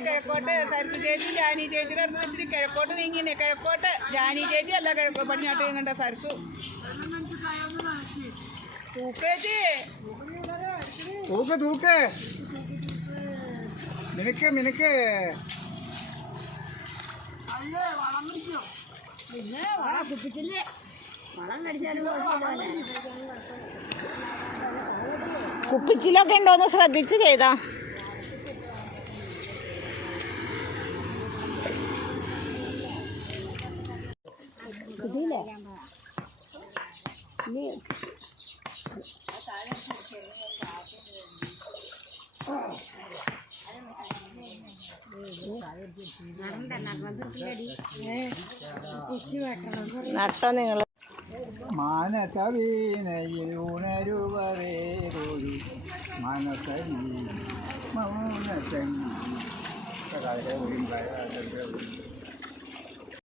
കിഴക്കോട്ട് സരിക്ക് ചേച്ചി ജാനി ചേച്ചിയുടെ അടുത്ത് വെച്ചിട്ട് കിഴക്കോട്ട് നീങ്ങിനെ കിഴക്കോട്ട് ജാനി ചേച്ചി അല്ല കിഴക്കോ പടിഞ്ഞാട്ട് നീങ്ങണ്ട സരിക്ക് തൂക്കേച്ചി തൂക്ക് മിനുക്ക് കുപ്പിച്ചിലൊക്കെ ഉണ്ടോന്ന് ശ്രദ്ധിച്ച് ചെയ്താ നട്ടോ നിങ്ങൾ മാനസവീനയിൽ ഉണരുവരേതൊരു മനസ്സ